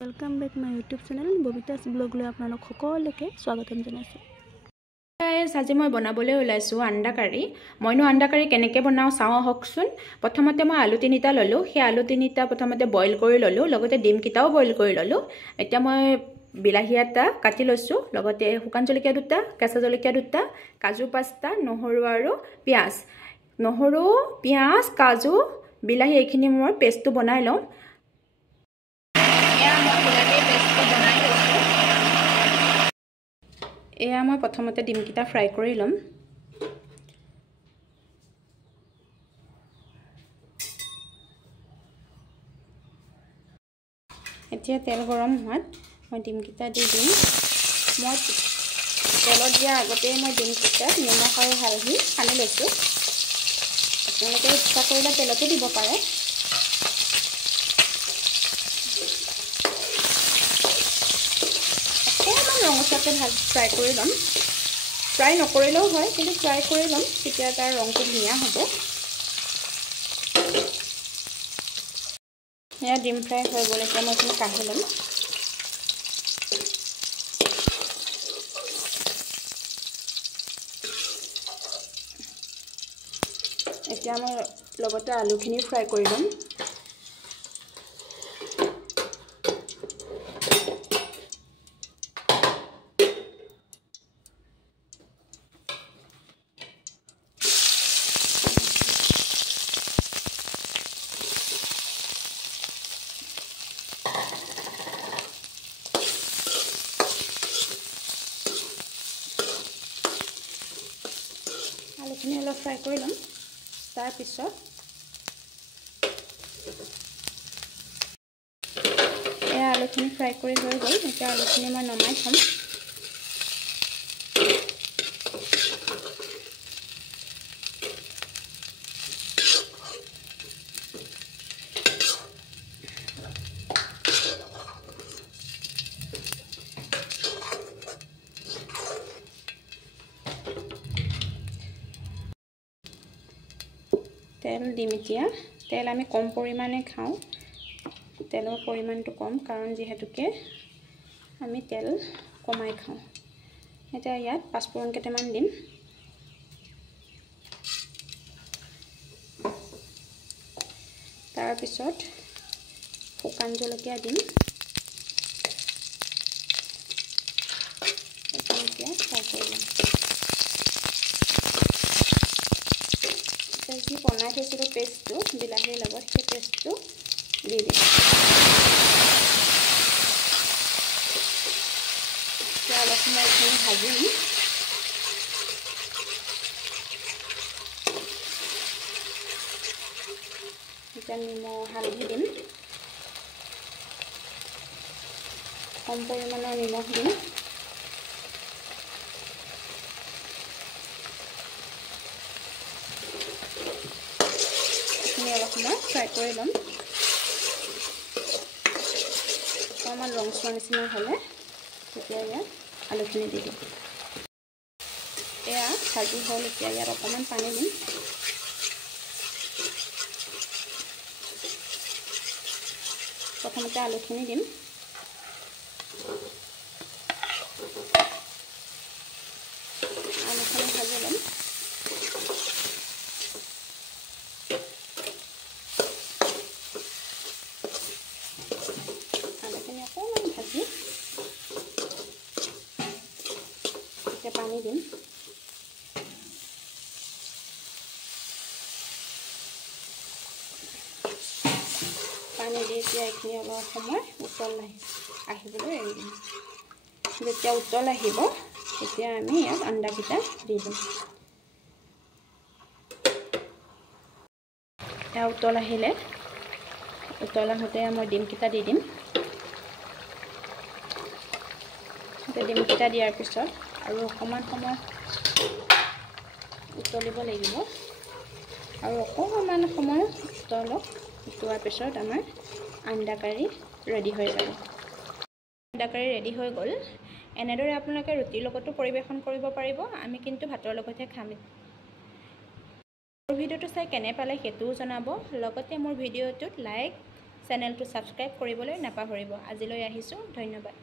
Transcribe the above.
Welcome back my YouTube channel Babita's blog লৈ আপোনালোক সকলোকে স্বাগতম জনাইছো। আজি মই বনাবলৈ ওলাইছো আন্ডা কাৰি। মইনো আন্ডা কাৰি কেনেকৈ বনাও চাও হকচোন। প্ৰথমতে মই আলু তিনিটা ললো, সেই আলু তিনিটা প্ৰথমতে বইল কৰি ললো, লগতে ডিম কিটাও বইল কৰি ললো। এতিয়া মই বিলাহী এটা কাটি লৈছো, লগতে শুকান জলকীয়া দুটা, কেঁচা জলকীয়া দুটা, কাজু পাঁচটা, নহৰু আৰু পিয়াজ। নহৰু, পিয়াজ, কাজু, বিলাহী এইখিনি মই পেষ্টটো বনাই লওঁ। এয়া মই প্ৰথমতে ডিমকিটা ফ্ৰাই কৰি লম। এতিয়া তেল গৰম হোৱাত মই ডিমকিটা দি দিম। মই তেলত দিয়া আগতে মই ডিমকিটা নিমখ আৰু হালধি সানি লৈছোঁ। আপোনালোকে ইচ্ছা কৰিলে তেলতে দিব পাৰে। অকণমান ৰঙচুৱাকৈ ফ্ৰাই কৰি ল'ম। ফ্ৰাই নকৰিলেও হয়, কিন্তু ফ্ৰাই কৰি ল'ম, তেতিয়া তাৰ ৰংটো ধুনীয়া হ'ব। এয়া ডিম ফ্ৰাই হৈ গ'ল, এতিয়া মই এইখিনি কাঢ়ি ল'ম। এতিয়া মই লগতে আলুখিনি ফ্ৰাই কৰি ল'ম। আলুখিনি অলপ ফ্ৰাই কৰি ল'ম। তাৰপিছত এয়া আলুখিনি ফ্ৰাই কৰি হৈ গ'ল। এতিয়া আলুখিনি মই নমাই থ'ম। তেল দিম এতিয়া। তেল আমি কম পৰিমাণে খাওঁ, তেলৰ পৰিমাণটো কম, কাৰণ যিহেতুকে আমি তেল কমাই খাওঁ। এতিয়া ইয়াত পাঁচফোৰণ কেইটামান দিম। তাৰপিছত শুকান জলকীয়া দিম। এতিয়া ফ্ৰাই কৰি ল'ম। যি বনাই থৈছিলোঁ পেষ্টটো বিলাহীৰ লগত, সেই পেষ্টটো দি দিম। এতিয়া অলপ সময় এইখিনি ভাজিম। এতিয়া নিমখ হালধি দিম, কম পৰিমাণৰ নিমখ দিম। অলপ সময় ফ্ৰাই কৰি ল'ম। অকণমান ৰংচোৱা নিচিনা হ'লে তেতিয়া ইয়াত আলুখিনি দি দিম। এয়া ভাজি হ'ল, এতিয়া ইয়াত অকণমান পানী দিম। প্ৰথমতে আলুখিনি দিম। আলুখিনি ভাজি ল'ম। অকণমান ভাজি এতিয়া পানী দিম। পানী দি এতিয়া এইখিনি অলপ সময় উতল আহিবলৈ এৰি দিম। যেতিয়া উতল আহিব তেতিয়া আমি ইয়াত আন্দাকেইটা দি দিম। এতিয়া উতল আহিলে, উতল আহোঁতে মই ডিমকেইটা দি দিম। ডিমকেইটা দিয়াৰ পিছত আৰু অকণমান সময় উতলিব লাগিব, আৰু অকণমান সময় উতলোৱাৰ পিছত আমাৰ আন্ডা কাৰি ৰেডি হৈ যাব। আন্ডা কাৰি ৰেডি হৈ গ'ল। এনেদৰে আপোনালোকে ৰুটিৰ লগতো পৰিৱেশন কৰিব পাৰিব। আমি কিন্তু ভাতৰ লগতহে খাম। মোৰ ভিডিঅ'টো চাই কেনে পালে সেইটোও জনাব। লগতে মোৰ ভিডিঅ'টোত লাইক, চেনেলটো ছাবস্ক্ৰাইব কৰিবলৈ নাপাহৰিব। আজিলৈ আহিছোঁ, ধন্যবাদ।